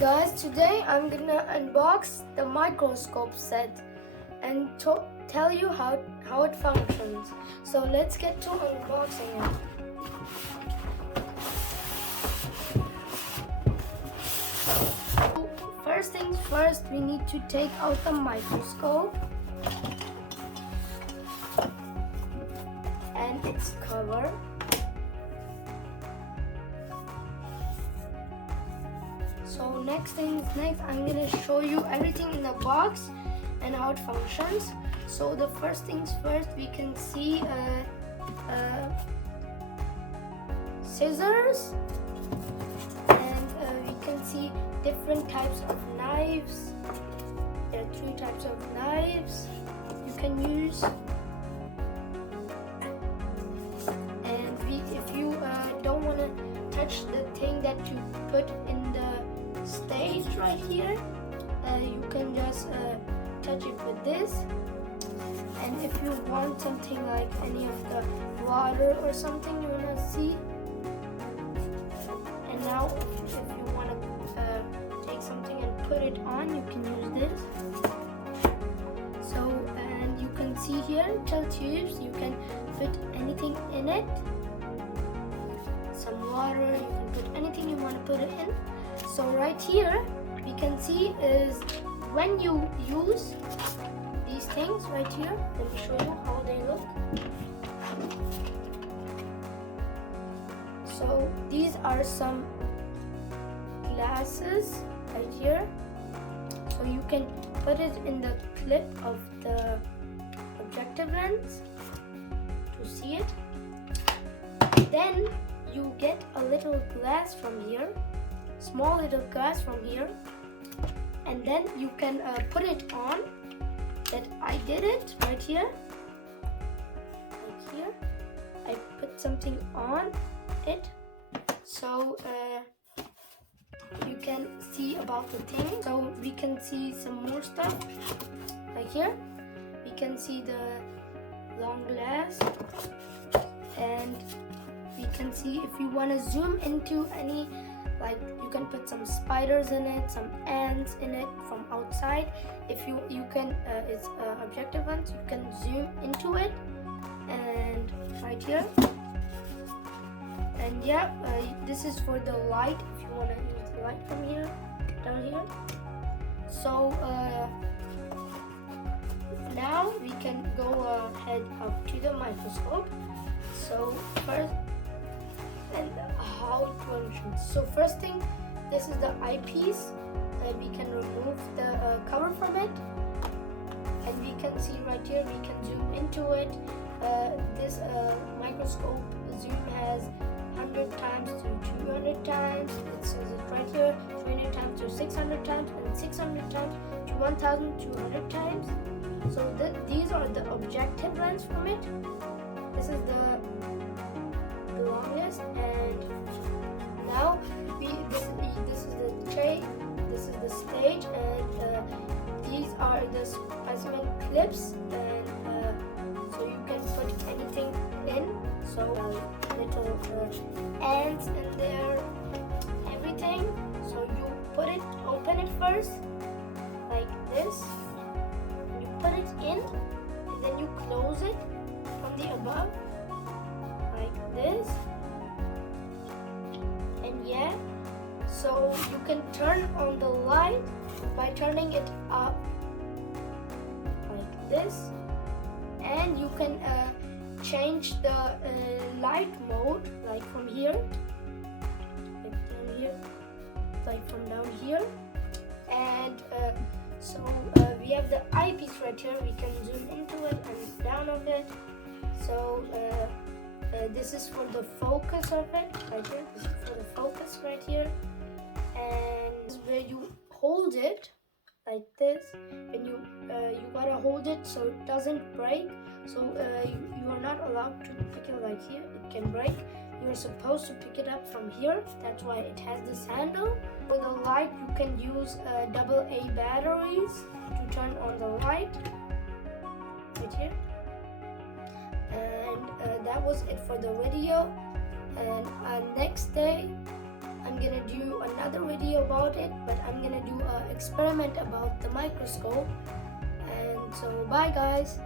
Guys, today I'm gonna unbox the microscope set and tell you how it functions. So let's get to unboxing it. First things first, we need to take out the microscope and its cover. So next, I'm gonna show you everything in the box and how it functions. So the first things first, we can see scissors, and we can see different types of knives. There are 3 types of knives you can use. And if you don't want to touch the thing that you put in the stage right here, you can just touch it with this. And if you want something like any of the water or something you want to see, and now if you want to take something and put it on, you can use this. So, and you can see here 2 tubes, you can put anything in it, some water, you can put anything you want to put it in. So right here we can see is when you use these things right here. Let me show you how they look. So these are some glasses right here. So you can put it in the clip of the objective lens to see it. Then you get a little glass from here, small little glass from here, and then you can put it on. That I did it right here. Right here, I put something on it, so you can see about the thing. So we can see some more stuff. Like here, we can see the long glass, and we can see if you want to zoom into any, like you can put some spiders in it, some ants in it from outside. If you can, it's objective lens, you can zoom into it. And right here, and yeah, this is for the light. If you want to use the light from here, down here. So now we can go ahead up to the microscope. So first, and how it functions. So first thing, this is the eyepiece. We can remove the cover from it, and we can see right here, we can zoom into it. This microscope zoom has 100 times to 200 times. It says it right here, 200 times to 600 times, and 600 times to 1200 times. So these are the objective lens from it. This is the longest, and now this is the tray, this is the stage, and these are the specimen clips, and so you can put anything in. So little ants in there, everything. So you open it first like this, you put it in, and then you close it from the above like this. And yeah, so you can turn on the light by turning it up like this, and you can change the light mode, like from here, like down here, like from down here. And so we have the eyepiece right here, we can zoom into it and down of it. So this is for the focus of it right here. This is for the focus right here, and this is where you hold it like this. And you gotta hold it so it doesn't break. So you are not allowed to pick it like here, it can break. You're supposed to pick it up from here. That's why it has this handle. For the light, you can use AA batteries to turn on the light right here. And that was it for the video. And next day I'm gonna do another video about it, but I'm gonna do an experiment about the microscope. And so bye guys.